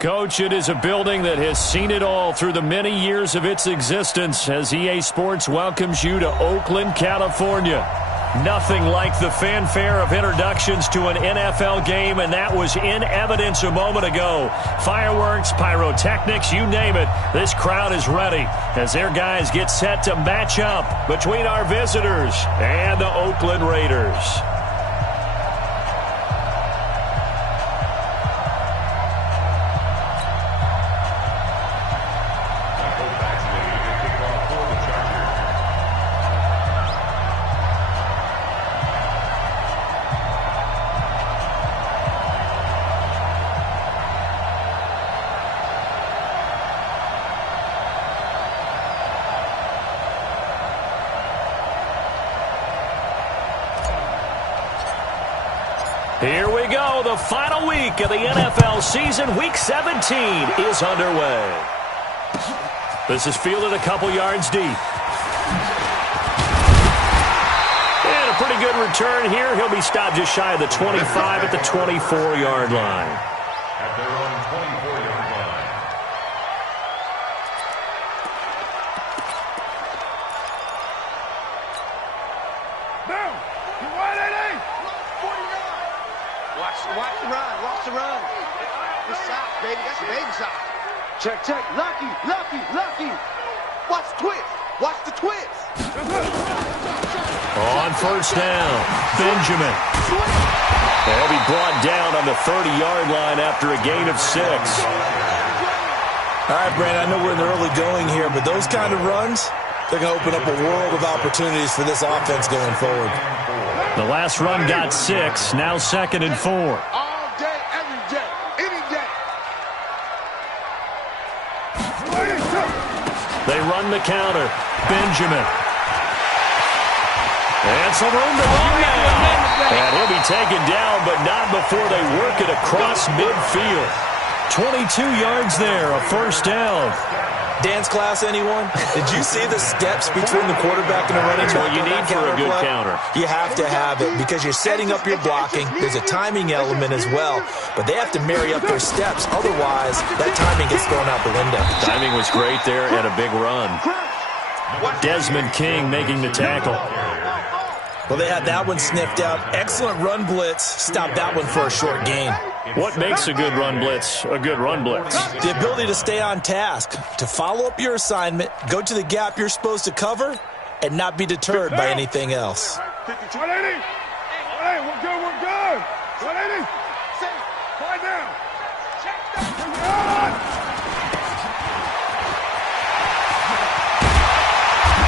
Coach, it is a building that has seen it all through the many years of its existence as EA Sports welcomes you to Oakland, California. Nothing like the fanfare of introductions to an NFL game, and that was in evidence a moment ago. Fireworks, pyrotechnics, you name it. This crowd is ready as their guys get set to match up between our visitors and the Oakland Raiders. Here we go. The final week of the NFL season. Week 17 is underway. This is fielded a couple yards deep. And a pretty good return here. He'll be stopped just shy of the 25 at the 24-yard line. At their own 24-yard line. Down. You wide 80. 49. Watch the run. Watch the run. Good shot, baby. That's a baby shot. Check. Lucky. Watch the twist. Watch the twist. On first down, Benjamin. He'll be brought down on the 30-yard line after a gain of 6. All right, Brandon, I know we're in the early going here, but those kind of runs, they're going to open up a world of opportunities for this offense going forward. The last run got 6, now 2nd and 4. All day, every day, any day. They run the counter. Benjamin. And some room to run now. And he'll be taken down, but not before they work it across midfield. 22 yards there, a first down. Dance class, anyone? Did you see the steps between the quarterback and the running back? That's what you need for a good counter. You have to have it because you're setting up your blocking. There's a timing element as well, but they have to marry up their steps. Otherwise, that timing gets thrown out the window. Timing was great there and a big run. Desmond King making the tackle. Well, they had that one sniffed out. Excellent run blitz. Stop that one for a short gain. What makes a good run blitz a good run blitz? The ability to stay on task, to follow up your assignment, go to the gap you're supposed to cover, and not be deterred by anything else. 180. 180. We're good. 180. Quiet down.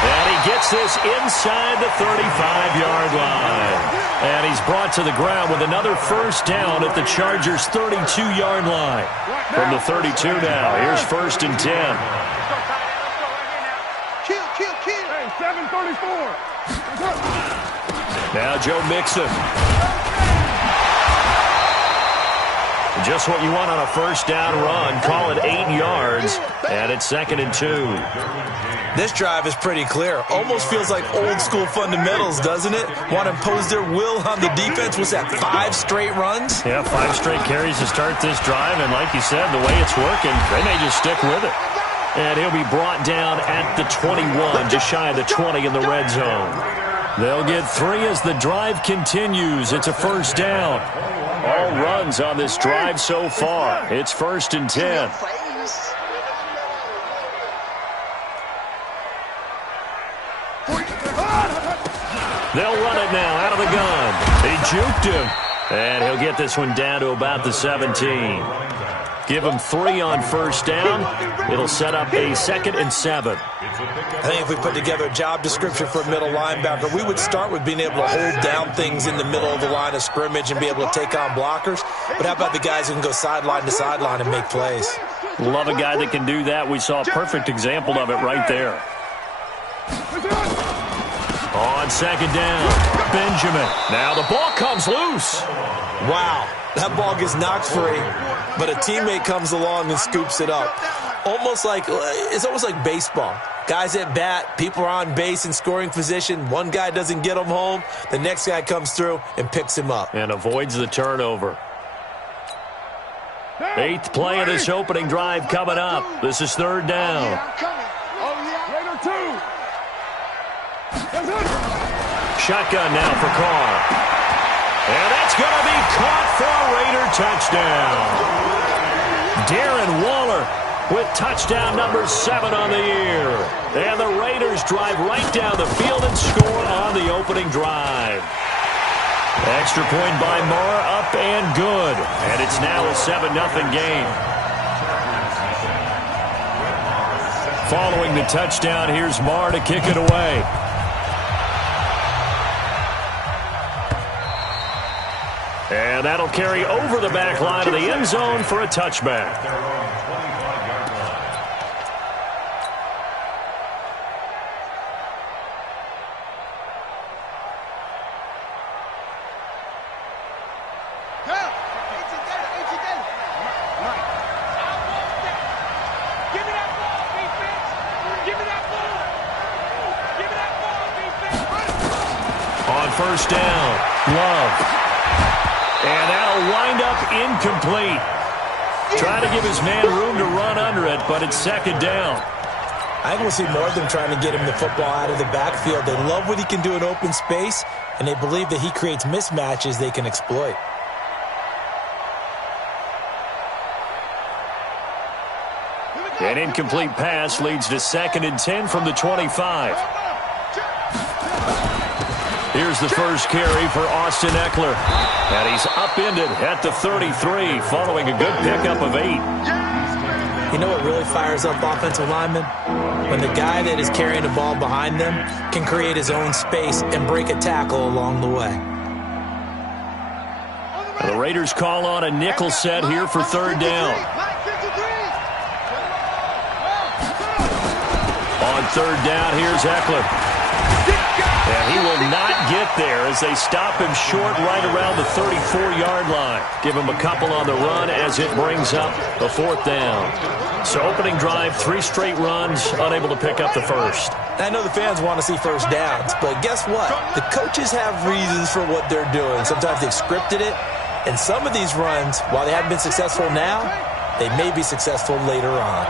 And he gets this inside the 35-yard line. And he's brought to the ground with another first down at the Chargers' 32-yard line. From the 32 now, here's 1st and 10. Kill. Hey, 734. Now Joe Mixon. Just what you want on a first down run. Call it 8 yards. And it's 2nd and 2. This drive is pretty clear. Almost feels like old school fundamentals, doesn't it? Want to impose their will on the defense. Was that 5 straight runs? Yeah, 5 straight carries to start this drive. And like you said, the way it's working, they may just stick with it. And he'll be brought down at the 21, just shy of the 20 in the red zone. They'll get 3 as the drive continues. It's a first down. All runs on this drive so far. It's 1st and 10. They'll run it now out of the gun. He juked him. And he'll get this one down to about the 17. Give him 3 on first down. It'll set up a 2nd and 7. I think if we put together a job description for a middle linebacker, we would start with being able to hold down things in the middle of the line of scrimmage and be able to take on blockers. But how about the guys who can go sideline to sideline and make plays? Love a guy that can do that. We saw a perfect example of it right there. On 2nd down, Benjamin. Now the ball comes loose. Wow, that ball gets knocked free, but a teammate comes along and scoops it up. It's almost like baseball. Guys at bat, people are on base in scoring position. One guy doesn't get him home. The next guy comes through and picks him up. And avoids the turnover. 8th play of this opening drive coming up. This is 3rd down. Raider 2. Shotgun now for Carr. And that's going to be caught for a Raider touchdown. Darren Waller with touchdown number 7 on the year. And the Raiders drive right down the field and score on the opening drive. Extra point by Marr, up and good. And it's now a 7-0 game. Following the touchdown, here's Marr to kick it away. And that'll carry over the back line of the end zone for a touchback. First down, Love. And that'll wind up incomplete. Trying to give his man room to run under it, but it's 2nd down. I think we'll see more of them trying to get him the football out of the backfield. They love what he can do in open space, and they believe that he creates mismatches they can exploit. An incomplete pass leads to 2nd and 10 from the 25. Here's the first carry for Austin Eckler. And he's upended at the 33 following a good pickup of 8. You know what really fires up offensive linemen? When the guy that is carrying the ball behind them can create his own space and break a tackle along the way. The Raiders call on a nickel set here for 3rd down. On 3rd down, here's Eckler. And he will not get there as they stop him short right around the 34-yard line. Give him a couple on the run as it brings up the 4th down. So opening drive, 3 straight runs, unable to pick up the first. I know the fans want to see first downs, but guess what? The coaches have reasons for what they're doing. Sometimes they've scripted it, and some of these runs, while they haven't been successful now, they may be successful later on.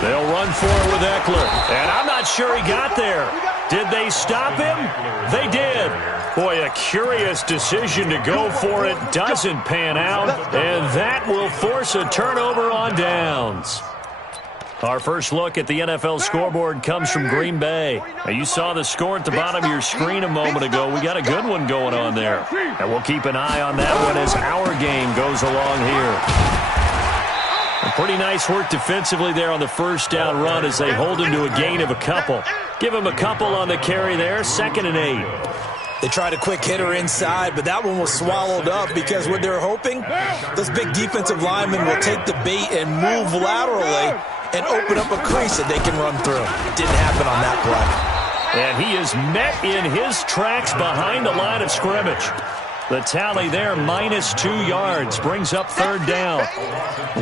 They'll run for it with Eckler. And I'm not sure he got there. Did they stop him? They did. Boy, a curious decision to go for it doesn't pan out. And that will force a turnover on downs. Our first look at the NFL scoreboard comes from Green Bay. Now, you saw the score at the bottom of your screen a moment ago. We got a good one going on there. And we'll keep an eye on that one as our game goes along here. Pretty nice work defensively there on the first down run as they hold him to a gain of a couple. Give him a couple on the carry there, 2nd and 8. They tried a quick hitter inside, but that one was swallowed up because what they're hoping, those big defensive linemen will take the bait and move laterally and open up a crease that they can run through. Didn't happen on that play. And he is met in his tracks behind the line of scrimmage. The tally there, -2 yards, brings up 3rd down.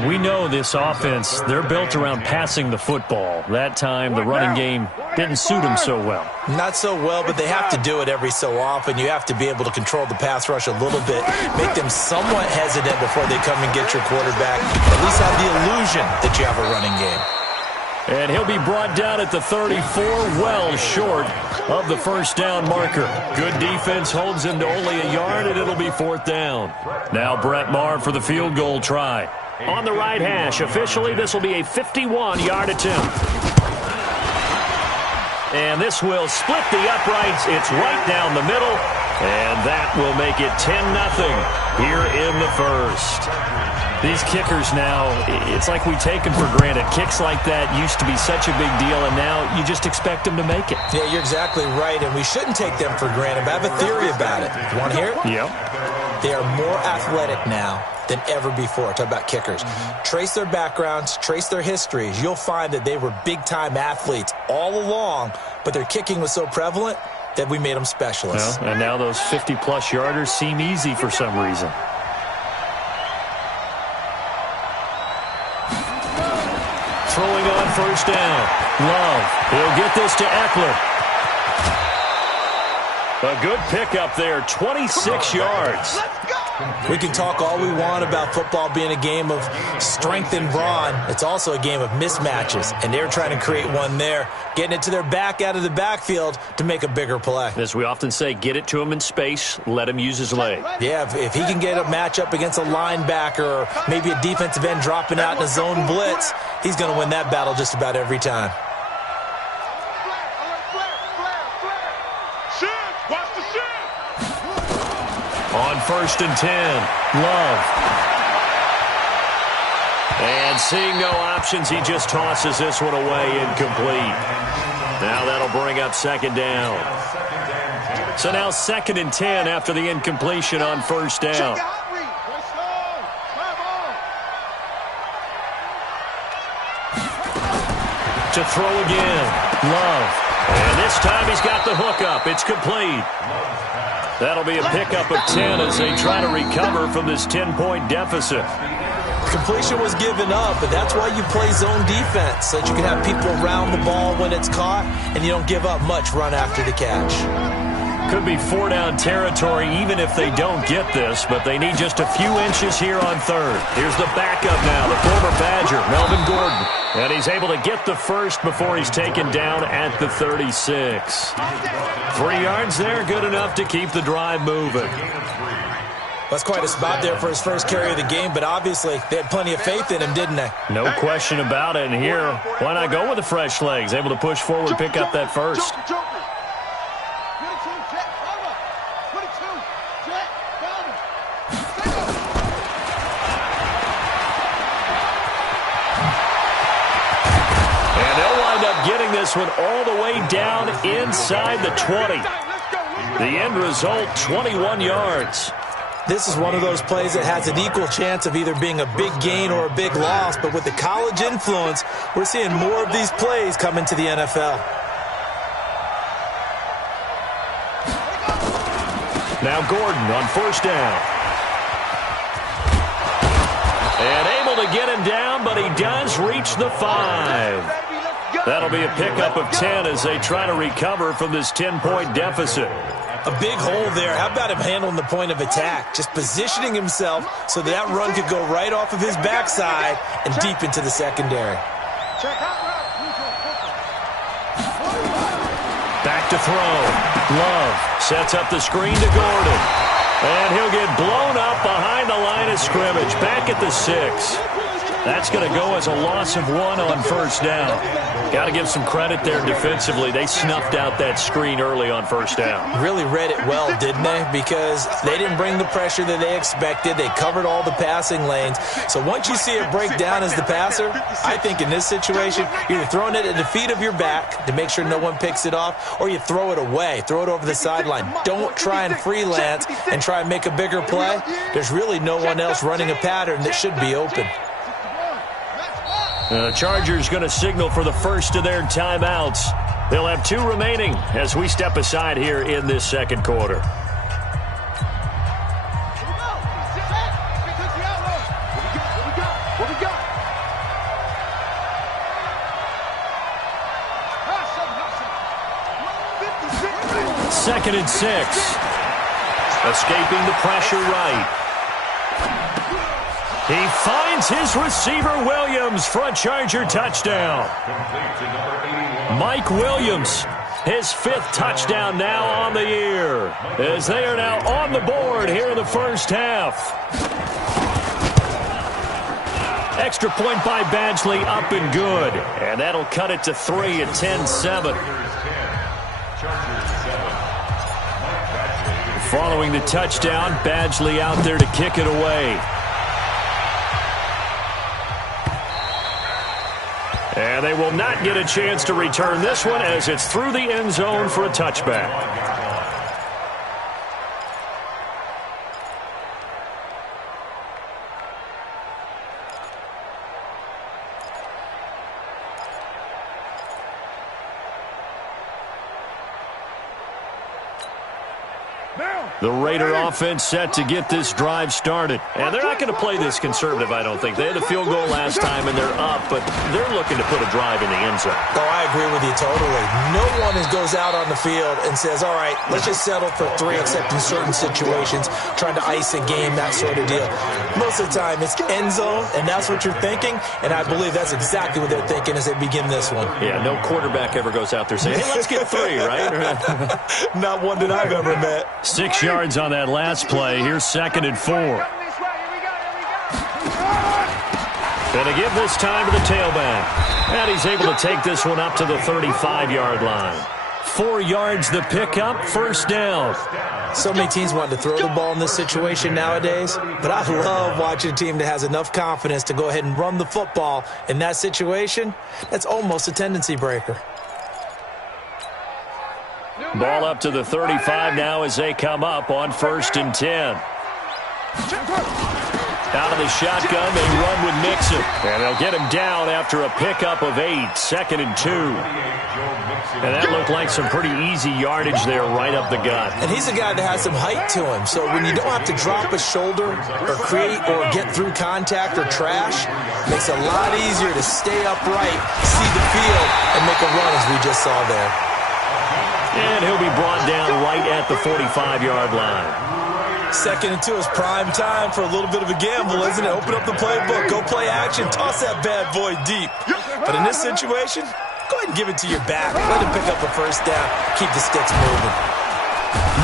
We know this offense, they're built around passing the football. That time, the running game didn't suit them so well. Not so well, but they have to do it every so often. You have to be able to control the pass rush a little bit, make them somewhat hesitant before they come and get your quarterback. At least have the illusion that you have a running game. And he'll be brought down at the 34, well short of the first down marker. Good defense holds him to only a yard, and it'll be 4th down. Now Brett Maher for the field goal try. On the right hash, officially this will be a 51-yard attempt. And this will split the uprights. It's right down the middle, and that will make it 10-0 here in the first. These kickers now, it's like we take them for granted. Kicks like that used to be such a big deal, and now you just expect them to make it. Yeah, you're exactly right, and we shouldn't take them for granted. But I have a theory about it. You want to hear it? Yep. They are more athletic now than ever before. Talk about kickers. Trace their backgrounds, trace their histories. You'll find that they were big-time athletes all along, but their kicking was so prevalent that we made them specialists. Well, and now those 50-plus yarders seem easy for some reason. Throwing on first down. Love. He'll get this to Eckler. A good pickup there, 26 yards. We can talk all we want about football being a game of strength and brawn. It's also a game of mismatches, and they're trying to create one there, getting it to their back out of the backfield to make a bigger play. As we often say, get it to him in space, let him use his leg. Yeah, if he can get a matchup against a linebacker or maybe a defensive end dropping out in a zone blitz, he's going to win that battle just about every time. On 1st and 10, Love. And seeing no options, he just tosses this one away incomplete. Now that'll bring up 2nd down. So now 2nd and 10 after the incompletion on 1st down. To throw again, Love. And this time he's got the hook up. It's complete. That'll be a pickup of 10 as they try to recover from this 10-point deficit. Completion was given up, but that's why you play zone defense, so that you can have people around the ball when it's caught, and you don't give up much run after the catch. Could be 4-down territory even if they don't get this, but they need just a few inches here on 3rd. Here's the backup now, the former Badger, Melvin Gordon. And he's able to get the first before he's taken down at the 36. 3 yards there, good enough to keep the drive moving. That's quite a spot there for his first carry of the game, but obviously they had plenty of faith in him, didn't they? No question about it. And here, why not go with the fresh legs? Able to push forward, pick up that first. Getting this one all the way down inside the 20. The end result, 21 yards. This is one of those plays that has an equal chance of either being a big gain or a big loss, but with the college influence, we're seeing more of these plays come into the NFL. Now Gordon on 1st down. And able to get him down, but he does reach the 5. That'll be a pickup of 10 as they try to recover from this 10-point deficit. A big hole there. How about him handling the point of attack? Just positioning himself so that run could go right off of his backside and deep into the secondary. Back to throw. Love sets up the screen to Gordon. And he'll get blown up behind the line of scrimmage. Back at the 6. That's going to go as a loss of 1 on 1st down. Got to give some credit there defensively. They snuffed out that screen early on 1st down. Really read it well, didn't they? Because they didn't bring the pressure that they expected. They covered all the passing lanes. So once you see it break down as the passer, I think in this situation, you're either throwing it at the feet of your back to make sure no one picks it off, or you throw it away, throw it over the sideline. Don't try and freelance and try and make a bigger play. There's really no one else running a pattern that should be open. The Chargers going to signal for the first of their timeouts. They'll have 2 remaining as we step aside here in this 2nd quarter. Second and 6. Escaping the pressure right. He finds his receiver, Williams, for a Charger touchdown. Mike Williams, his 5th touchdown now on the year, as they are now on the board here in the first half. Extra point by Badgley, up and good. And that'll cut it to 3 at 10-7. Following the touchdown, Badgley out there to kick it away. And they will not get a chance to return this one as it's through the end zone for a touchback. The Raider offense set to get this drive started. And they're not going to play this conservative, I don't think. They had a field goal last time, and they're up, but they're looking to put a drive in the end zone. Oh, I agree with you totally. No one goes out on the field and says, all right, let's just settle for 3, except in certain situations, trying to ice a game, that sort of deal. Most of the time, it's end zone, and that's what you're thinking, and I believe that's exactly what they're thinking as they begin this one. Yeah, no quarterback ever goes out there saying, hey, let's get 3, right? Not one that I've ever met. 6 yards on that last play. Here's 2nd and 4. Going to give this time to the tailback. And he's able to take this one up to the 35-yard line. 4 yards the pickup, 1st down. So many teams want to throw the ball in this situation nowadays, but I love watching a team that has enough confidence to go ahead and run the football in that situation. That's almost a tendency breaker. Ball up to the 35 now as they come up on 1st and 10. Out of the shotgun, they run with Mixon. And they'll get him down after a pickup of 8, 2nd and 2. And that looked like some pretty easy yardage there right up the gut. And he's a guy that has some height to him. So when you don't have to drop a shoulder or create or get through contact or trash, it makes it a lot easier to stay upright, see the field, and make a run as we just saw there. And he'll be brought down right at the 45-yard line. 2nd and 2 is prime time for a little bit of a gamble, isn't it? Open up the playbook, go play action, toss that bad boy deep. But in this situation, go ahead and give it to your back. Let him pick up a 1st down. Keep the sticks moving.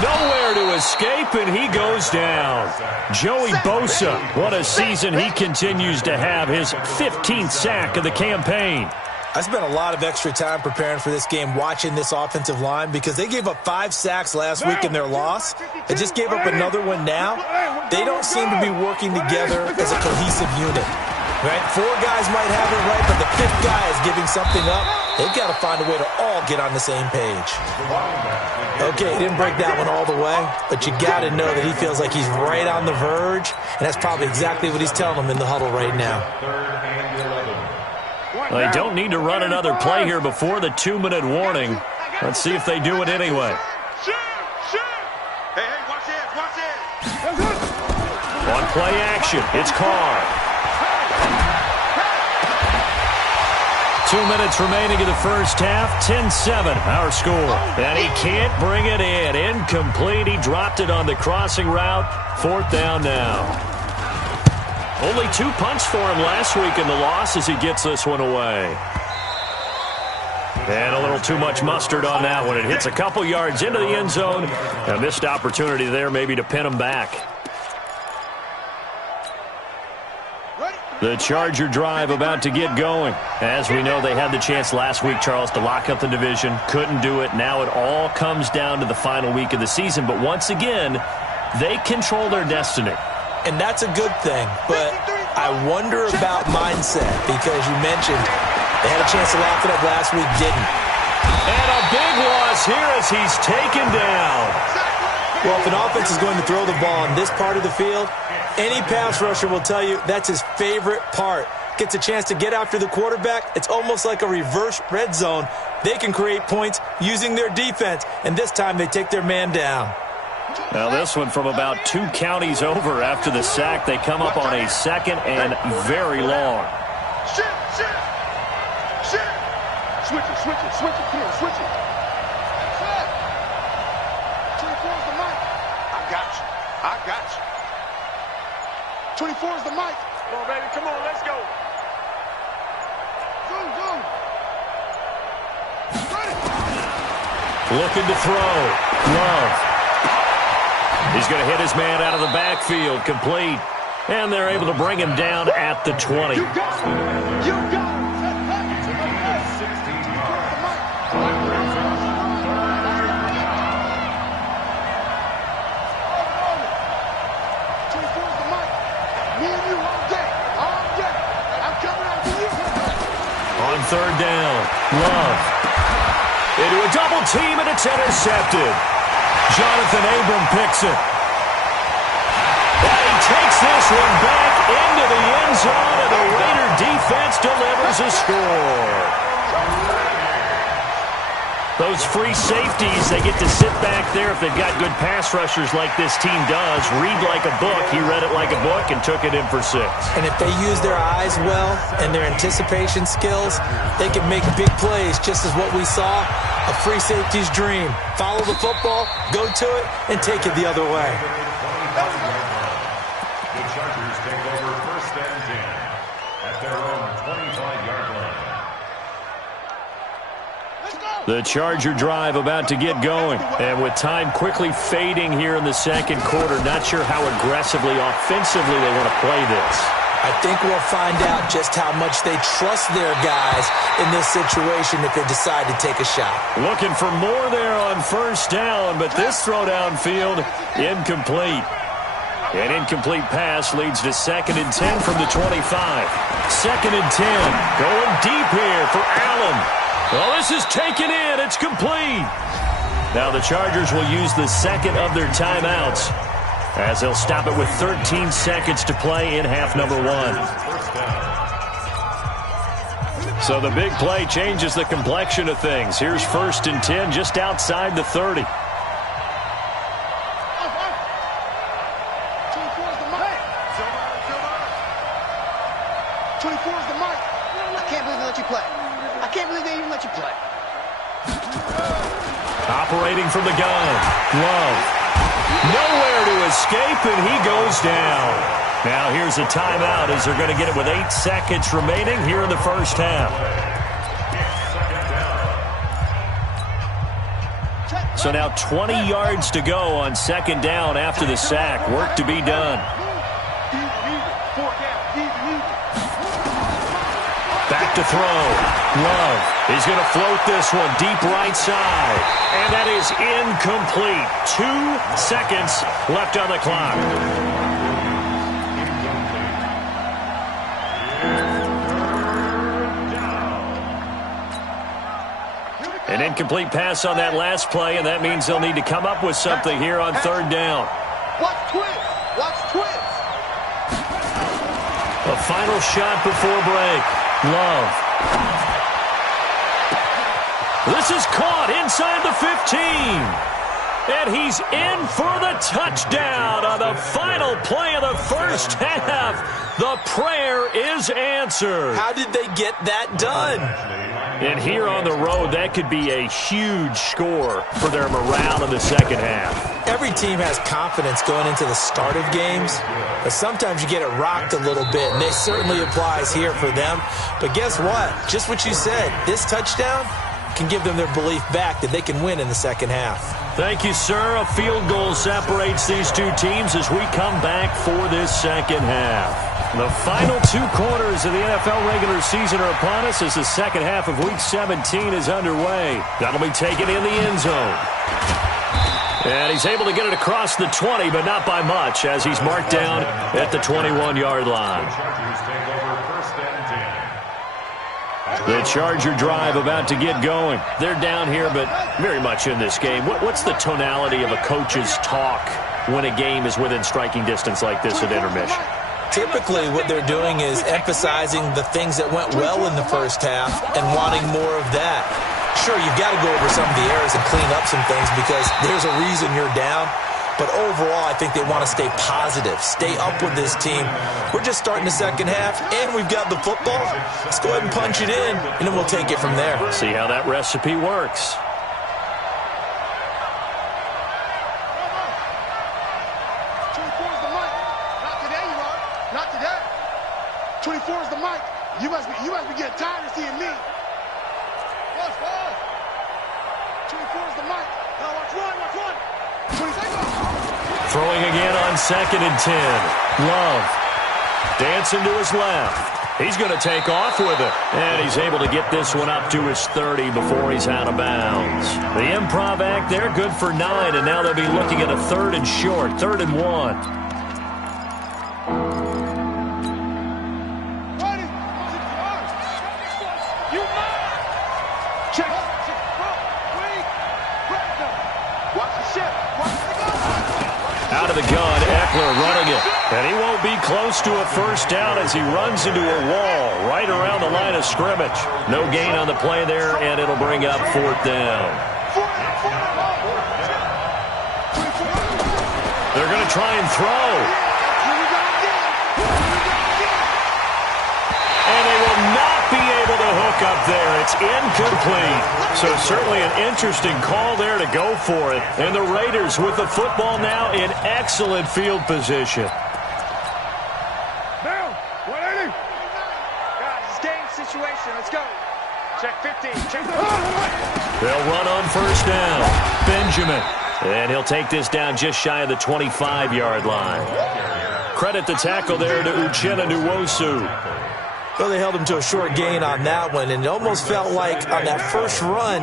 Nowhere to escape, and he goes down. Joey Bosa, what a season he continues to have. His 15th sack of the campaign. I spent a lot of extra time preparing for this game, watching this offensive line, because they gave up 5 sacks last week in their loss. They just gave up another one now. They don't seem to be working together as a cohesive unit. Right? 4 guys might have it right, but the 5th guy is giving something up. They've got to find a way to all get on the same page. Okay, he didn't break that one all the way, but you got to know that he feels like he's right on the verge, and that's probably exactly what he's telling them in the huddle right now. Well, they don't need to run another play here before the 2-minute warning. Let's see if they do it anyway. Hey, watch this. On play action, it's Carr. 2 minutes remaining in the first half, 10-7, our score. And he can't bring it in. Incomplete. He dropped it on the crossing route. 4th down now. Only 2 punts for him last week in the loss as he gets this one away. And a little too much mustard on that one. It hits a couple yards into the end zone. A missed opportunity there maybe to pin him back. The Charger drive about to get going. As we know, they had the chance last week, Charles, to lock up the division. Couldn't do it. Now it all comes down to the final week of the season. But once again, they control their destiny. And that's a good thing, but I wonder about mindset, because you mentioned they had a chance to lock it up last week, didn't. And a big loss here as he's taken down. Well, if an offense is going to throw the ball on this part of the field, any pass rusher will tell you that's his favorite part. Gets a chance to get after the quarterback. It's almost like a reverse red zone. They can create points using their defense, and this time they take their man down. Now this one from about 2 counties over after the sack. They come up on a 2nd and very long. Switch it. Come on, switch it. 24's the mic. I got you. 24's the mic. Come on, baby. Come on, let's go. Zoom. Looking to throw. Love. He's going to hit his man out of the backfield, complete. And they're able to bring him down at the 20. You got it. On 3rd down, Love. Into a double team, and it's intercepted. Jonathan Abram picks it. And he takes this one back into the end zone, and the Raider defense delivers a score. Those free safeties, they get to sit back there if they've got good pass rushers like this team does. Read like a book. He read it like a book and took it in for 6. And if they use their eyes well and their anticipation skills, they can make big plays, just as what we saw, a free safety's dream. Follow the football, go to it, and take it the other way. The Chargers take over 1st and 10 at their own 25-yard line. The Charger drive about to get going. And with time quickly fading here in the second quarter, not sure how aggressively, offensively they want to play this. I think we'll find out just how much they trust their guys in this situation if they decide to take a shot. Looking for more there on 1st down, but this throw downfield, incomplete. An incomplete pass leads to 2nd and 10 from the 25. 2nd and 10. Going deep here for Allen. Well, this is taken in. It's complete. Now the Chargers will use the second of their timeouts as they'll stop it with 13 seconds to play in half number 1. So the big play changes the complexion of things. Here's 1st and 10 just outside the 30. 24 is the mark. I can't believe they let you play. I can't believe they even let you play. Operating from the gun. Love. Nowhere to escape, and he goes down. Now here's a timeout as they're going to get it with 8 seconds remaining here in the first half. So now 20 yards to go on 2nd down after the sack. Work to be done. Back to throw. Love. He's going to float this one deep right side. And that is incomplete. 2 seconds left on the clock. An incomplete pass on that last play, and that means they'll need to come up with something here on 3rd down. Watch twins. Watch twins. A final shot before break. Love. This is caught inside the 15. And he's in for the touchdown on the final play of the first half. The prayer is answered. How did they get that done? And here on the road, that could be a huge score for their morale in the second half. Every team has confidence going into the start of games, but sometimes you get it rocked a little bit, and it certainly applies here for them. But guess what? Just what you said, this touchdown can give them their belief back that they can win in the second half. Thank you, sir. A field goal separates these two teams as we come back for this second half. The final 2 quarters of the NFL regular season are upon us as the second half of Week 17 is underway. That'll be taken in the end zone. And he's able to get it across the 20, but not by much, as he's marked down at the 21-yard line. The Charger drive about to get going. They're down here, but very much in this game. What's the tonality of a coach's talk when a game is within striking distance like this at intermission? Typically, what they're doing is emphasizing the things that went well in the first half and wanting more of that. Sure, you've got to go over some of the errors and clean up some things because there's a reason you're down. But overall, I think they want to stay positive, stay up with this team. We're just starting the second half, and we've got the football. Let's go ahead and punch it in, and then we'll take it from there. See how that recipe works. Not today. 24 is the mic. You must be getting tired of seeing me. Watch ball. 24 is the mic. Now watch one. 26. Throwing again on 2nd and 10. Love. Dancing to his left. He's going to take off with it. And he's able to get this one up to his 30 before he's out of bounds. The improv act there, good for 9. And now they'll be looking at a 3rd and short. 3rd and 1. of the gun. Eckler running it. And he won't be close to a first down as he runs into a wall right around the line of scrimmage. No gain on the play there, and it'll bring up fourth down. They're going to try and throw. And they will not be able to hook up there. It's incomplete. So certainly an interesting call there to go for it. And the Raiders with the football now in excellent field position. Down. 180. Guys, it's game situation. Let's go. Check 15. Check 15. They'll run on first down. Benjamin. And he'll take this down just shy of the 25-yard line. Credit the tackle there to Uchenna Nwosu. Well, they held him to a short gain on that one, and it almost felt like on that first run,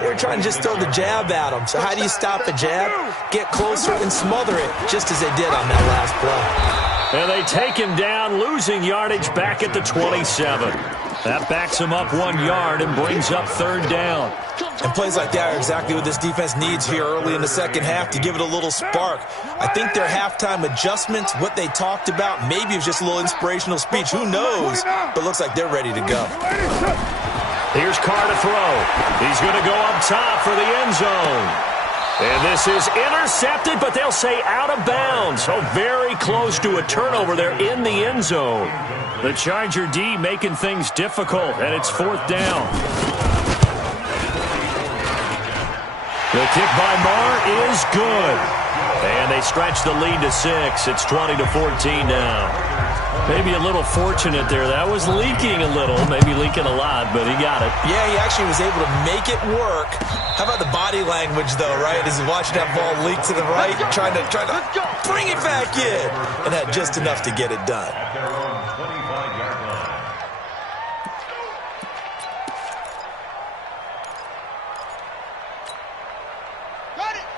they were trying to just throw the jab at him. So how do you stop a jab? Get closer and smother it, just as they did on that last play. And they take him down, losing yardage back at the 27. That backs him up 1 yard and brings up third down. And plays like that are exactly what this defense needs here early in the second half to give it a little spark. I think their halftime adjustments, what they talked about, maybe it was just a little inspirational speech. Who knows? But looks like they're ready to go. Here's Carr to throw. He's going to go up top for the end zone. And this is intercepted, but they'll say out of bounds. So very close to a turnover there in the end zone. The Charger D making things difficult, and it's fourth down. The kick by Marr is good. And they stretch the lead to 6. It's 20-14 now. Maybe a little fortunate there. That was leaking a little, maybe leaking a lot, but he got it. Yeah, he actually was able to make it work. How about the body language, though, right? As he watched that ball leak to the right, trying to bring it back in, and had just enough to get it done.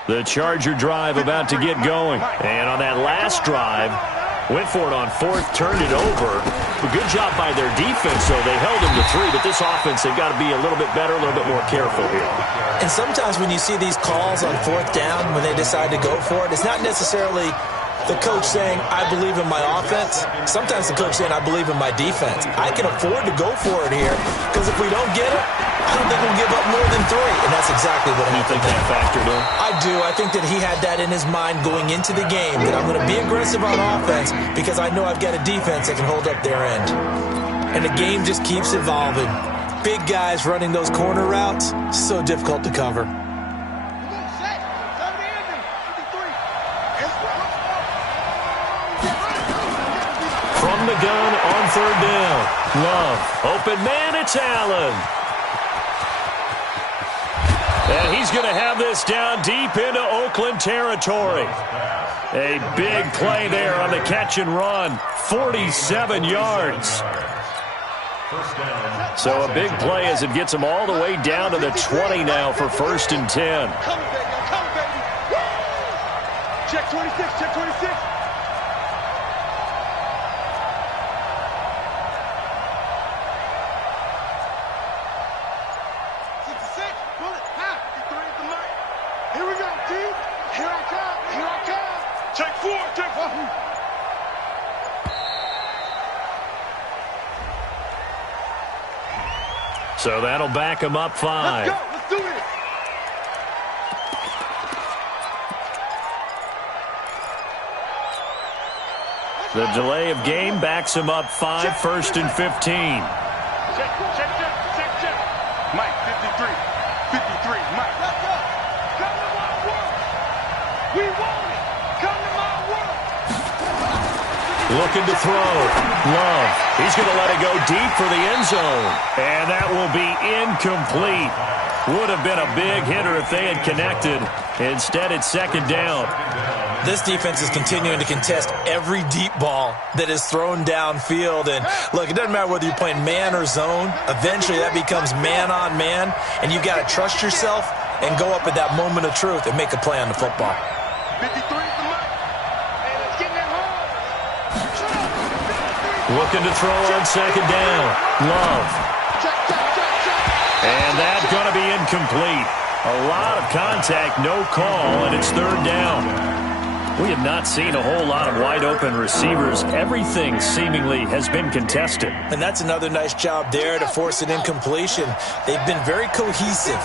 The Charger drive about to get going. And on that last drive, went for it on fourth, turned it over. A good job by their defense, though. They held them to 3, but this offense, they've got to be a little bit better, a little bit more careful here. And sometimes when you see these calls on fourth down, when they decide to go for it, it's not necessarily the coach saying, I believe in my offense. Sometimes the coach saying, I believe in my defense. I can afford to go for it here, because if we don't get it, I don't think we'll give up more than 3. And that's exactly what happened. You think that factored in? I do. I think that he had that in his mind going into the game, that I'm going to be aggressive on offense because I know I've got a defense that can hold up their end. And the game just keeps evolving. Big guys running those corner routes, so difficult to cover. From the gun on third down. Love. Open man, it's Allen. And he's going to have this down deep into Oakland territory. A big play there on the catch and run. 47 yards. So a big play as it gets him all the way down to the 20 now for first and 10. Check 26, check 26. So that'll back him up 5. Let's go. Let's do it. The delay of game backs him up 5, first and 15. Check. Mike, 53. 53, Mike. Let's go. Come to my world. We want it. Come to my world. Looking to throw. Love. He's going to let it go deep for the end zone. And that will be incomplete. Would have been a big hitter if they had connected. Instead, it's second down. This defense is continuing to contest every deep ball that is thrown downfield. And look, it doesn't matter whether you're playing man or zone. Eventually, that becomes man on man. And you've got to trust yourself and go up at that moment of truth and make a play on the football. 53 is the mark. Hey, let's get that home. Looking to throw on second down. Love. And that's going to be incomplete. A lot of contact, no call, and it's third down. We have not seen a whole lot of wide-open receivers. Everything seemingly has been contested. And that's another nice job there to force an incompletion. They've been very cohesive,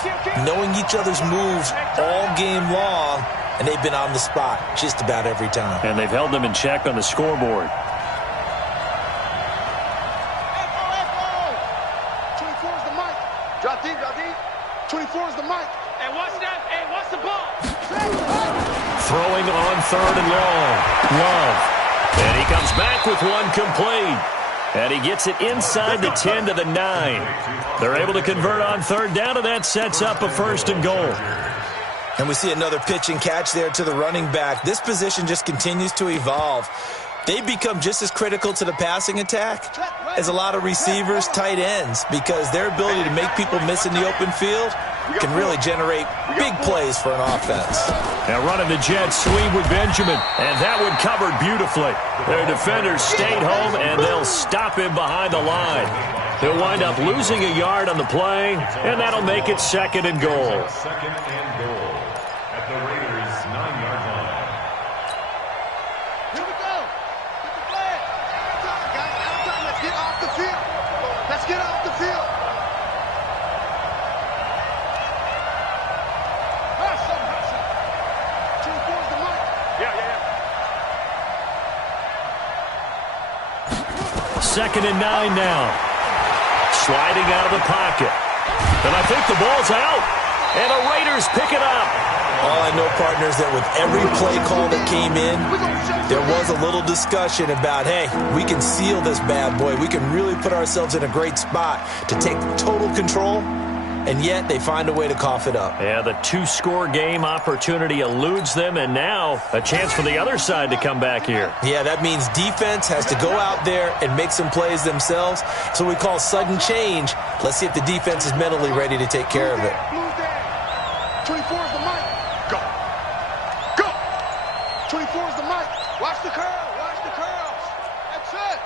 knowing each other's moves all game long, and they've been on the spot just about every time. And they've held them in check on the scoreboard. 24 is the mic. Drop deep, drop deep. 24 is the mic. Hey, watch that. Hey, watch the ball. Throwing on 3rd and long. Love. And he comes back with one complete. And he gets it inside the 10 to the 9. They're able to convert on 3rd down, and that sets up a 1st and goal. And we see another pitch and catch there to the running back. This position just continues to evolve. They become just as critical to the passing attack as a lot of receivers, tight ends, because their ability to make people miss in the open field can really generate big plays for an offense. Now running the jet sweep with Benjamin, and that one covered beautifully. Their defenders stayed home, and they'll stop him behind the line. He'll wind up losing a yard on the play, and that'll make it 2nd and goal. 2nd and goal at the Raiders' 9-yard line. Here we go. Get the flag. Let's get off the field. Let's get off the field. Hustle. 24 is the mic. Yeah. 2nd and 9 now. Sliding out of the pocket. And I think the ball's out. And the Raiders pick it up. All I know, partners, that with every play call that came in, there was a little discussion about, hey, we can seal this bad boy. We can really put ourselves in a great spot to take total control, and yet they find a way to cough it up. Yeah, the 2-score game opportunity eludes them, and now a chance for the other side to come back here. Yeah, that means defense has to go out there and make some plays themselves. So we call sudden change. Let's see if the defense is mentally ready to take care of it. 24 is the mic. Go. 24 is the mic. Watch the curl. Watch the curls. That's it.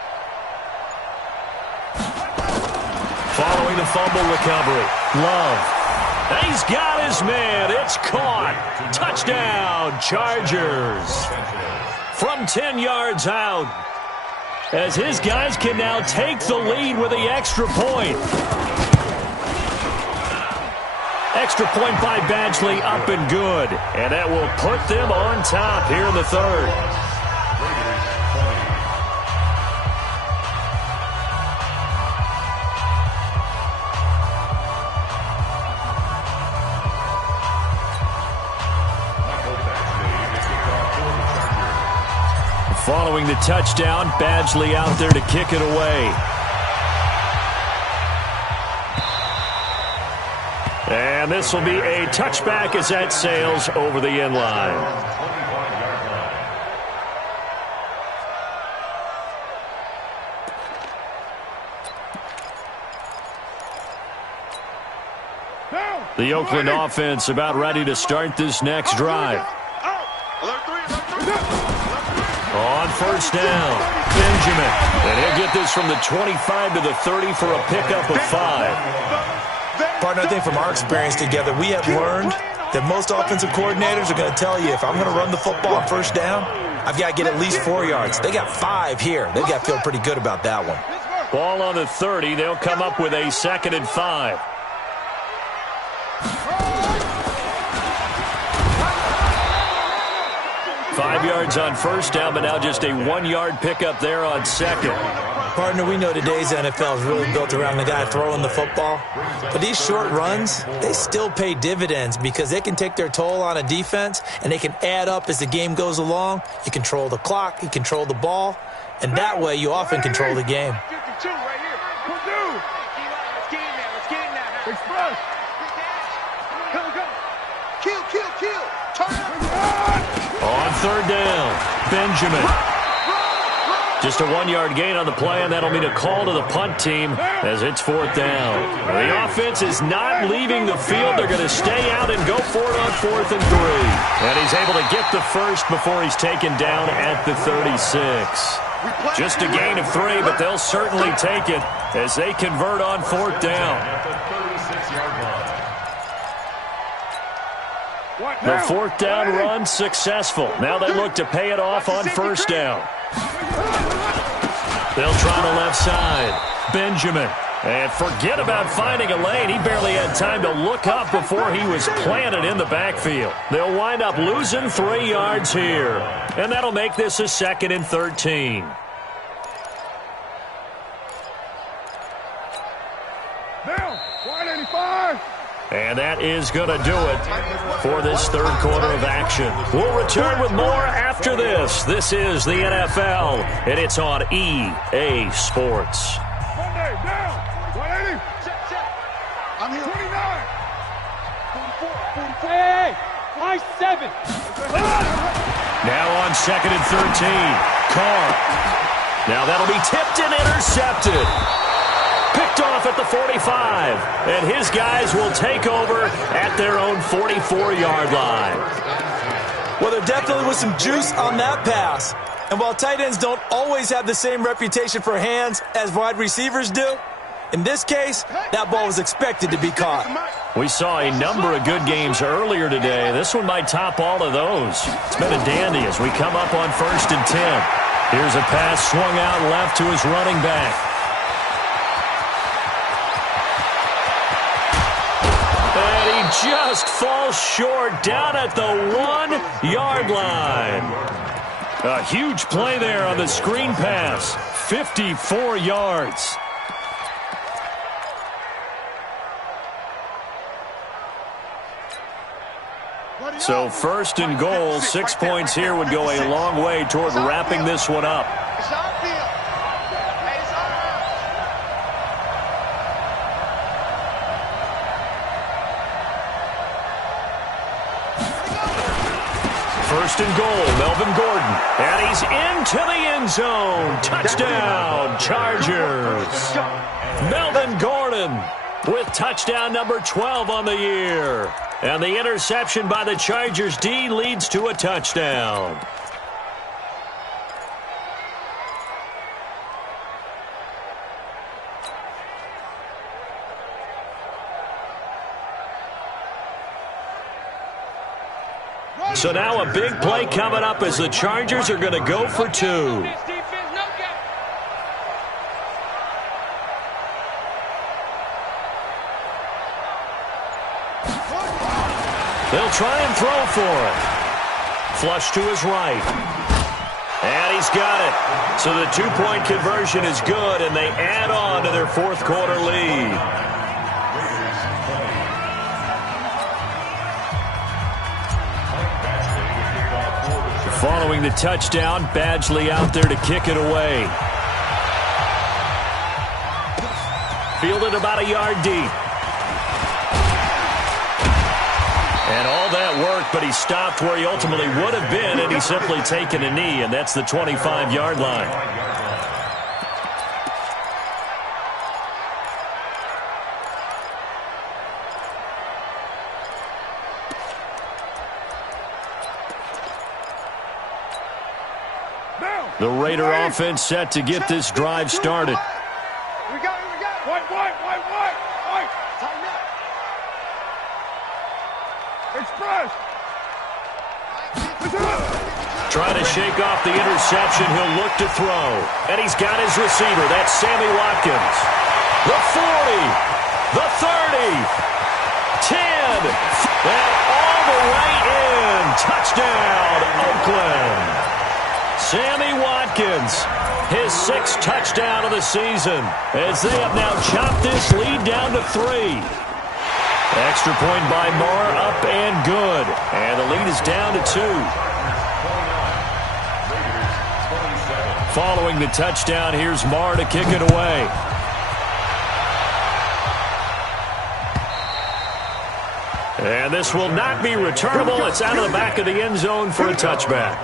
Following the fumble recovery, Love. He's got his man. It's caught. Touchdown, Chargers. From 10 yards out, as his guys can now take the lead with the extra point. Extra point by Badgley, up and good. And that will put them on top here in the 3rd. Following the touchdown, Badgley out there to kick it away. And this will be a touchback as that sails over the end line. The Oakland offense about ready to start this next drive. On 1st down, Benjamin. And he'll get this from the 25 to the 30 for a pickup of 5. Partner, I think from our experience together, we have learned that most offensive coordinators are going to tell you, if I'm going to run the football on 1st down, I've got to get at least 4 yards. They got 5 here. They've got to feel pretty good about that one. Ball on the 30. They'll come up with a 2nd and 5. Five yards on 1st down, but now just a 1-yard pickup there on 2nd. Partner, we know today's NFL is really built around the guy throwing the football. But these short runs, they still pay dividends because they can take their toll on a defense, and they can add up as the game goes along. You control the clock, you control the ball, and that way you often control the game. 52 right here. Let's get in there. Let's get in there. Express. Go. Kill. Turn it. On 3rd down, Benjamin. Just a 1-yard gain on the play, and that'll mean a call to the punt team as it's 4th down. The offense is not leaving the field. They're going to stay out and go for it on 4th and 3. And he's able to get the first before he's taken down at the 36. Just a gain of 3, but they'll certainly take it as they convert on 4th down. At the 36-yard line. The fourth down run successful. Now they look to pay it off on first down. They'll try the left side. Benjamin. And forget about finding a lane. He barely had time to look up before he was planted in the backfield. They'll wind up losing 3 yards here. And that'll make this a 2nd and 13. And that is going to do it for this third quarter of action. We'll return with more after this. This is the NFL, and it's on EA Sports. Monday, down. 180. I'm here. 29. 44. Hey, 5-7. Now on 2nd and 13. Carr. Now that'll be tipped and intercepted. Picked off at the 45. And his guys will take over at their own 44-yard line. Well, there definitely was some juice on that pass. And while tight ends don't always have the same reputation for hands as wide receivers do, in this case, that ball was expected to be caught. We saw a number of good games earlier today. This one might top all of those. It's been a dandy as we come up on 1st and 10. Here's a pass swung out left to his running back. Just falls short down at the 1-yard line. A huge play there on the screen pass. 54 yards. So 1st and goal, 6 points here would go a long way toward wrapping this one up. First and goal, Melvin Gordon. And he's into the end zone. Touchdown, Chargers. Melvin Gordon with touchdown number 12 on the year. And the interception by the Chargers D leads to a touchdown. So now a big play coming up as the Chargers are going to go for 2. They'll try and throw for it. Flush to his right. And he's got it. So the 2-point conversion is good, and they add on to their 4th quarter lead. Following the touchdown, Badgley out there to kick it away. Fielded about a yard deep. And all that work, but he stopped where he ultimately would have been, and he's simply taken a knee, and that's the 25-yard line. The Raider offense set to get this drive started. We got it. White. Tighten up. Express. Trying to shake off the interception. He'll look to throw. And he's got his receiver. That's Sammy Watkins. The 40. The 30. 10. And all the way in. Touchdown, Oakland. Sammy Watkins, his 6th touchdown of the season, as they have now chopped this lead down to 3. Extra point by Moore, up and good. And the lead is down to 2. Following the touchdown, here's Moore to kick it away. And this will not be returnable. It's out of the back of the end zone for a touchback.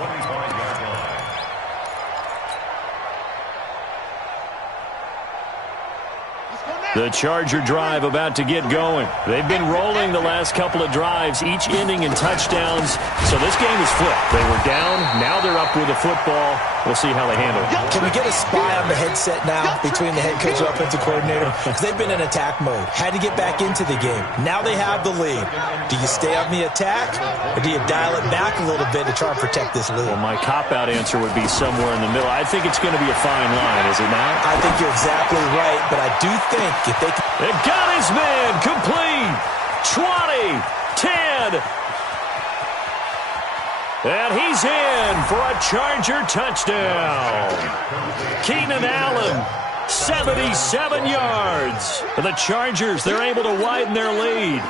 The Charger drive about to get going. They've been rolling the last couple of drives, each ending in touchdowns. So this game is flipped. They were down. Now they're up with the football. We'll see how they handle it. Can we get a spy on the headset now between the head coach and offensive coordinator? Because they've been in attack mode. Had to get back into the game. Now they have the lead. Do you stay on the attack, or do you dial it back a little bit to try and protect this lead? Well, my cop-out answer would be somewhere in the middle. I think it's going to be a fine line, is it not? I think you're exactly right, but I do think if they can... It got his man complete. 20, 10. And he's in for a Charger touchdown. Keenan Allen, 77 yards. For the Chargers, they're able to widen their lead.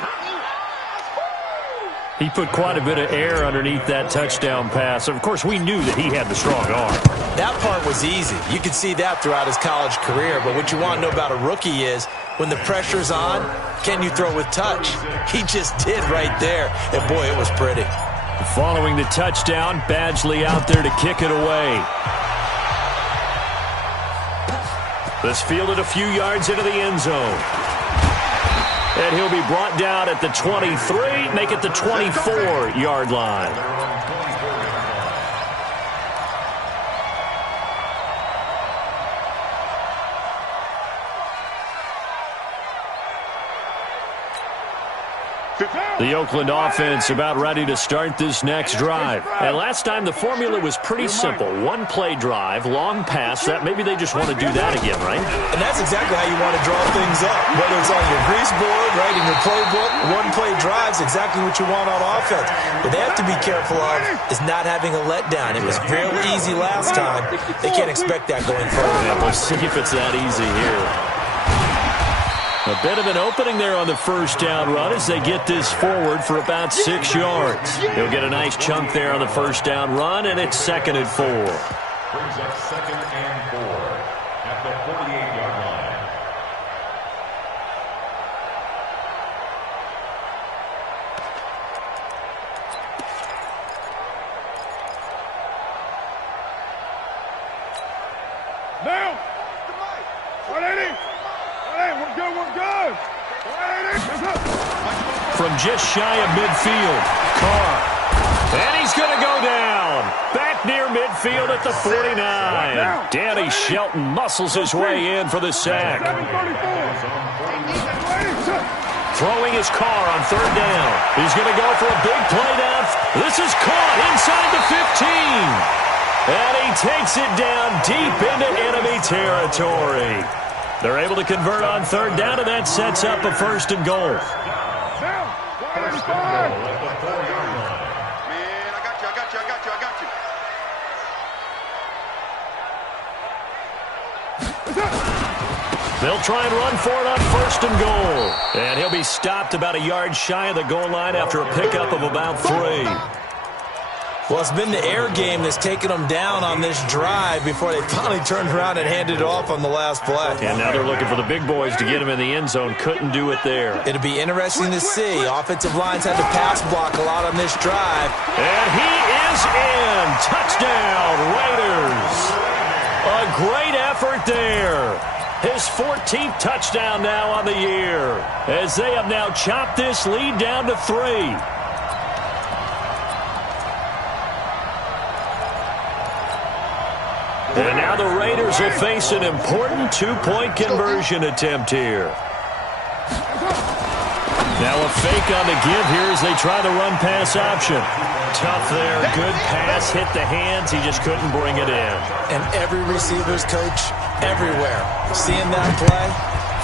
He put quite a bit of air underneath that touchdown pass. Of course, we knew that he had the strong arm. That part was easy. You could see that throughout his college career. But what you want to know about a rookie is when the pressure's on, can you throw with touch? He just did right there. And, boy, it was pretty. Following the touchdown, Badgley out there to kick it away. This fielded a few yards into the end zone. And he'll be brought down at the 23, make it the 24-yard line. The Oakland offense about ready to start this next drive. And last time the formula was pretty simple. One-play drive, long pass. That maybe they just want to do that again, right? And that's exactly how you want to draw things up. Whether it's on your grease board, right, in your playbook, one-play drive's exactly what you want on offense. What they have to be careful of is not having a letdown. It was real easy last time. They can't expect that going forward. Yeah, we'll see if it's that easy here. A bit of an opening there on the first down run as they get this forward for about 6 yards. He'll get a nice chunk there on the first down run, and it's 2nd and 4. Brings up 2nd and 4 at the 48-yard line. Down. 180. We're good, we're good. 180. From just shy of midfield, Carr. And he's going to go down. Back near midfield at the 49. Danny Shelton muscles his way in for the sack. Throwing his Carr on 3rd down. He's going to go for a big play down. This is caught inside the 15. And he takes it down deep into enemy territory. They're able to convert on 3rd down, and that sets up a 1st and goal. First and goal at the 4-yard line. Man, I got you. They'll try and run for it on 1st and goal. And he'll be stopped about a yard shy of the goal line after a pickup of about 3. Well, it's been the air game that's taken them down on this drive before they finally turned around and handed it off on the last play. And now they're looking for the big boys to get him in the end zone. Couldn't do it there. It'll be interesting to see. Offensive lines had to pass block a lot on this drive. And he is in. Touchdown, Raiders. A great effort there. His 14th touchdown now on the year, as they have now chopped this lead down to 3. And now the Raiders will face an important 2-point conversion attempt here. Now a fake on the give here as they try the run-pass option. Tough there. Good pass. Hit the hands. He just couldn't bring it in. And every receiver's coach everywhere. Seeing that play,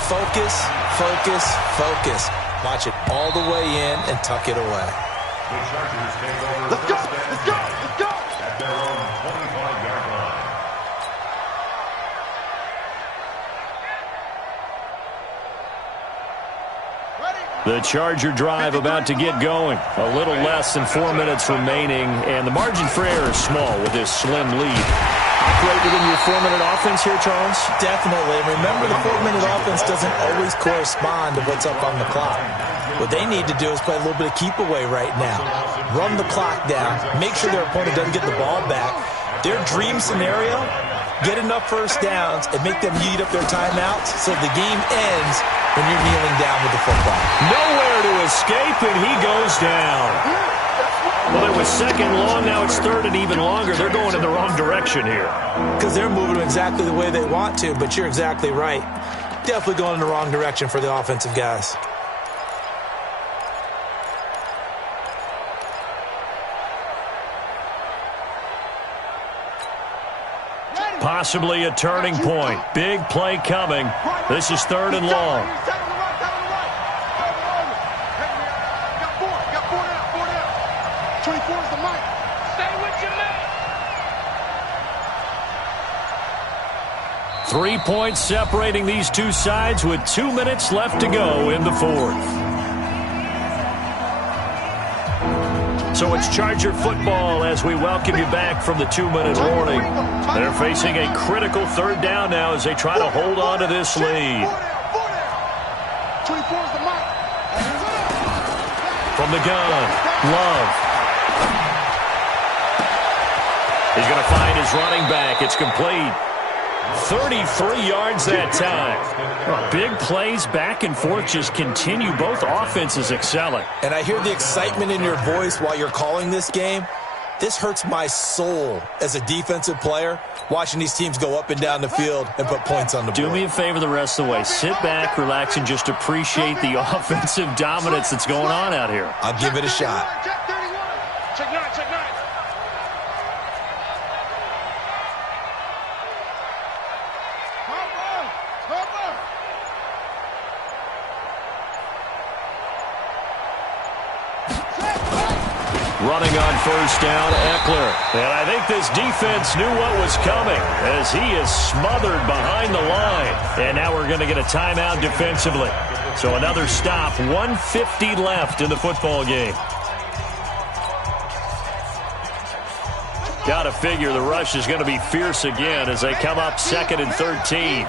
focus, focus, focus. Watch it all the way in and tuck it away. The Chargers take over. Let's go, let's go, let's go. At their own 25-yard line. The Charger drive about to get going. A little less than 4 minutes remaining, and the margin for error is small with this slim lead. Operate within your 4-minute offense here, Charles? Definitely. Remember, the 4-minute offense doesn't always correspond to what's up on the clock. What they need to do is play a little bit of keep away right now. Run the clock down. Make sure their opponent doesn't get the ball back. Their dream scenario get enough first downs, and make them eat up their timeouts so the game ends when you're kneeling down with the football. Nowhere to escape, and he goes down. Well, it was second long. Now it's third and even longer. They're going in the wrong direction here. Because they're moving exactly the way they want to, but you're exactly right. Definitely going in the wrong direction for the offensive guys. Possibly a turning point. Big play coming. This is third and long. Stay with your man. 3 points separating these two sides with 2 minutes left to go in the fourth. So it's Charger football as we welcome you back from the 2-minute warning. They're facing a critical third down now as they try to hold on to this lead. From the gun, Love. He's going to find his running back. It's complete. 33 yards that time. Big plays back and forth just continue. Both offenses excelling. And I hear the excitement in your voice while you're calling this game. This hurts my soul as a defensive player, watching these teams go up and down the field and put points on the board. Do me a favor the rest of the way. Sit back, relax, and just appreciate the offensive dominance that's going on out here. I'll give it a shot. Check 31. Check 9, check 9. Running on first down, Eckler. And I think this defense knew what was coming as he is smothered behind the line. And now we're going to get a timeout defensively. So another stop, 1:50 left in the football game. Got to figure the rush is going to be fierce again as they come up 2nd and 13.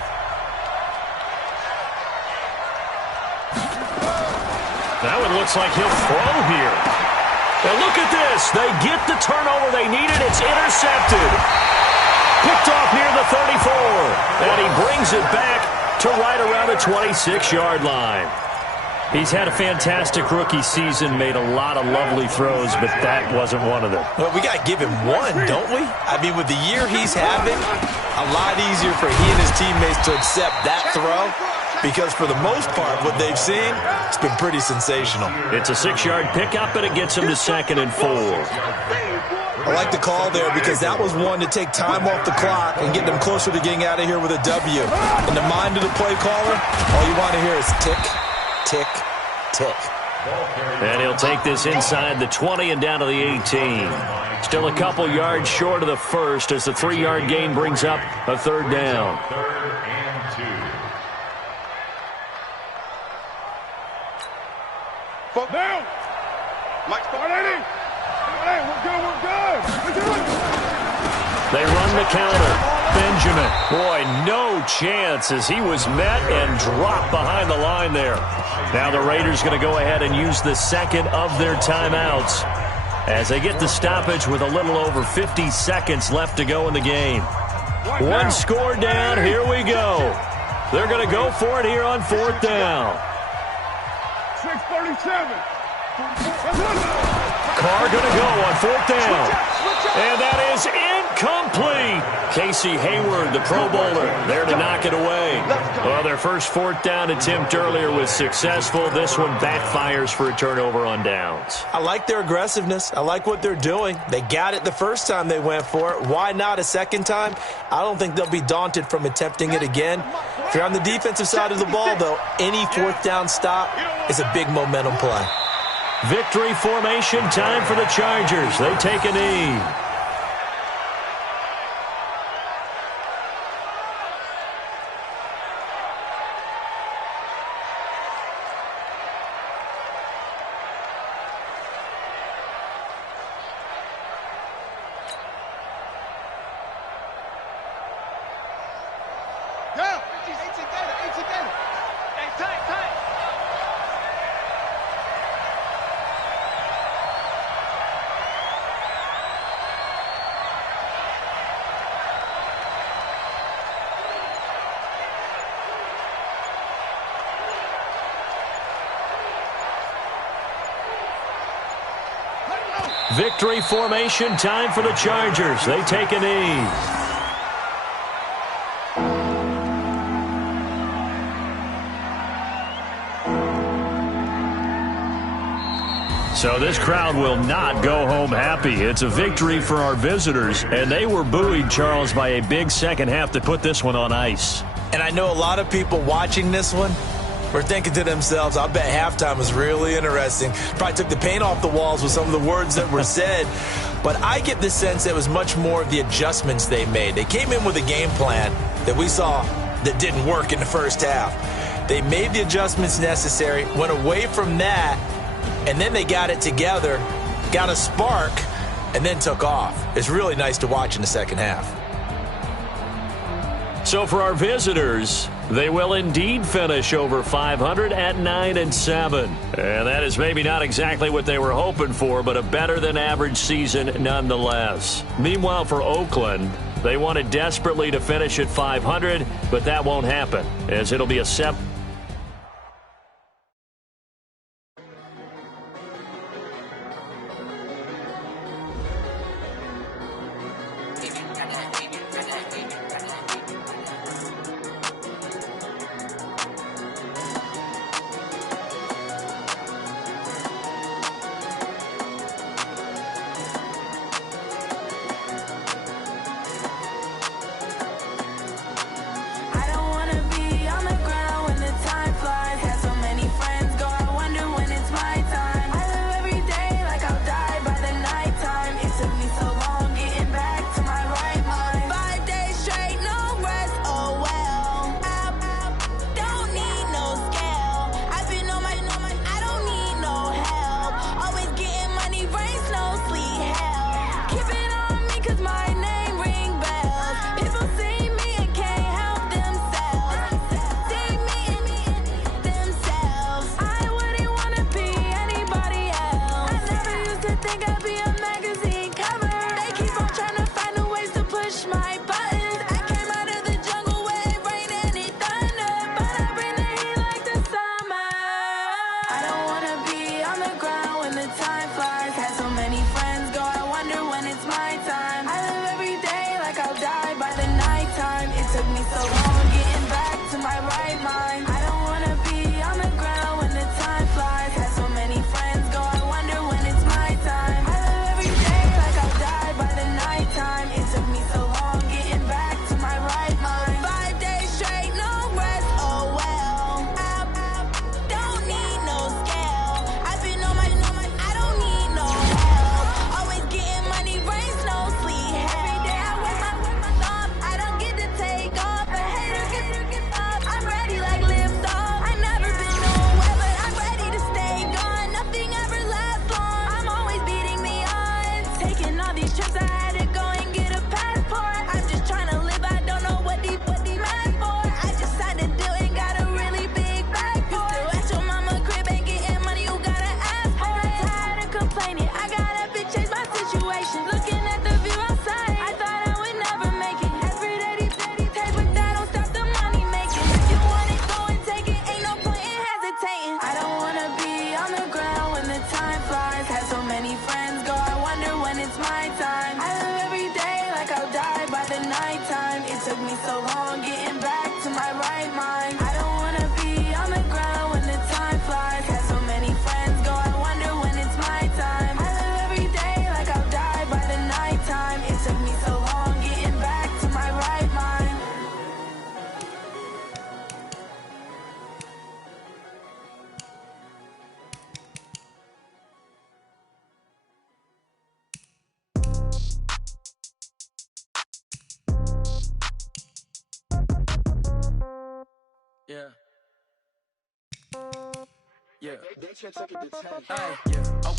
That one looks like he'll throw here. And look at this. They get the turnover they needed. It's intercepted. Picked off near the 34. And he brings it back to right around the 26-yard line. He's had a fantastic rookie season, made a lot of lovely throws, but that wasn't one of them. Well, we got to give him one, don't we? I mean, with the year he's having, a lot easier for he and his teammates to accept that throw. Because for the most part, what they've seen, it's been pretty sensational. It's a 6-yard pickup, and it gets him to 2nd and 4. I like the call there because that was one to take time off the clock and get them closer to getting out of here with a W. In the mind of the play caller, all you want to hear is tick, tick, tick. And he'll take this inside the 20 and down to the 18. Still a couple yards short of the first as the 3-yard gain brings up a third down. Down. Mike's going at it. Hey, we're good. They run the counter. Benjamin. Boy, no chance as he was met and dropped behind the line there. Now the Raiders going to go ahead and use the second of their timeouts as they get the stoppage with a little over 50 seconds left to go in the game. One score down. Here we go. They're going to go for it here on 4th down. 6:37. Carr going to go on 4th down. And that is incomplete. Casey Hayward, the Pro Bowler, there to knock it away. Well, their first 4th down attempt earlier was successful. This one backfires for a turnover on downs. I like their aggressiveness. I like what they're doing. They got it the first time they went for it. Why not a second time? I don't think they'll be daunted from attempting it again. If you're on the defensive side of the ball, though, any 4th down stop is a big momentum play. Victory formation time for the Chargers. They take a knee. Victory formation time for the Chargers. They take a knee. So this crowd will not go home happy. It's a victory for our visitors, and they were buoyed, Charles, by a big second half to put this one on ice. And I know a lot of people watching this one were thinking to themselves, I bet halftime was really interesting. Probably took the paint off the walls with some of the words that were said. But I get the sense that it was much more of the adjustments they made. They came in with a game plan that we saw that didn't work in the first half. They made the adjustments necessary, went away from that, and then they got it together, got a spark, and then took off. It's really nice to watch in the second half. So for our visitors, they will indeed finish over 500 at 9-7. And that is maybe not exactly what they were hoping for, but a better than average season nonetheless. Meanwhile, for Oakland, they wanted desperately to finish at 500, but that won't happen, as it'll be a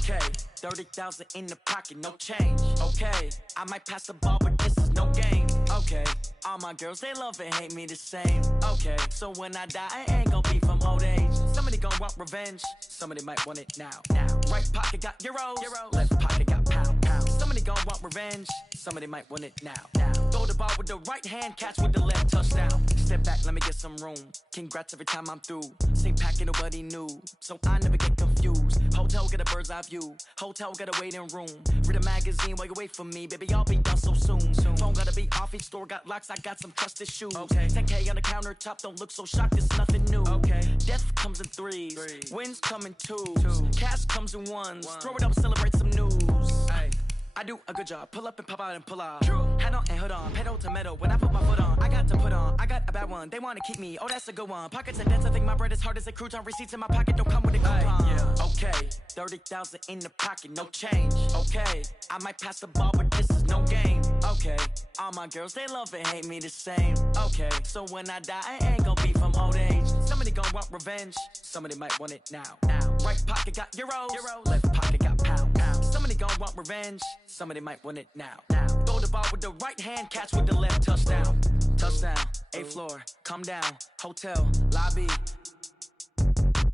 Okay, 30,000 in the pocket, no change. Okay, I might pass the ball, but this is no game. Okay, all my girls, they love and hate me the same. Okay, so when I die, I ain't gonna be from old age. Somebody gonna want revenge, somebody might want it now. Right pocket got euros, left pocket got pound. Somebody gon' want revenge. Somebody might want it now. Throw the ball with the right hand, catch with the left, touchdown. Step back, let me get some room. Congrats every time I'm through. Same packet, nobody knew, so I never get confused. Hotel get a bird's eye view. Hotel get a waiting room. Read a magazine while you wait for me, baby. I'll be done so soon. Phone gotta be off, each store got locks. I got some trusted shoes. 10K on the countertop, don't look so shocked. It's nothing new. Death comes in threes. Wins come in twos. Cash comes in ones. Throw it up, celebrate some news. I do a good job. Pull up and pop out and pull out. Head on and hood on. Pedal to metal. When I put my foot on, I got to put on. I got a bad one. They want to keep me. Oh, that's a good one. Pockets and dents. I think my bread is hard as a crouton. Receipts in my pocket don't come with a coupon. Okay, 30,000 in the pocket, no change. Okay, I might pass the ball, but this is no game. Okay, all my girls, they love and hate me the same. Okay, so when I die, I ain't gonna be from old age. Somebody gonna want revenge. Somebody might want it now. Right pocket got euros. Left pocket got pounds. Somebody gonna want revenge. Somebody might want it now. Throw the ball with the right hand, catch with the left, touchdown. Touchdown, 8th floor, come down, hotel, lobby.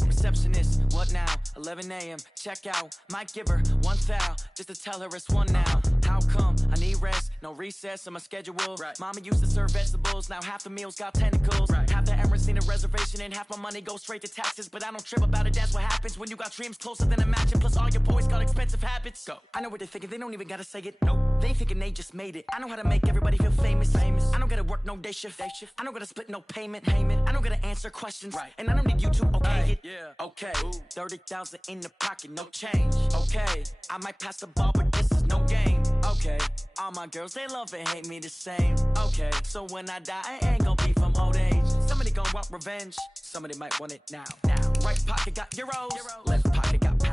Receptionist, what now? 11 a.m., check out. Might give her one foul, just to tell her it's one now. How come? I need rest, no recess in my schedule. Mama used to serve vegetables, now half the meals got tentacles. Half the Emirates need a reservation and half my money goes straight to taxes. But I don't trip about it, that's what happens when you got dreams closer than a match. And plus all your boys got expensive habits. Go. I know what they're thinking, they don't even gotta say it. Nope. They thinking they just made it. I know how to make everybody feel famous. I don't gotta work no day shift. I don't gotta split no payment. I don't gotta answer questions. And I don't need you to okay it. Okay, 30,000 in the pocket, no change. Okay, I might pass the ball, but this is no game. Okay, all my girls, they love and hate me the same. Okay, so when I die, I ain't gonna be from old age. Somebody gonna want revenge. Somebody might want it now. Right pocket got euros. Left pocket got pounds.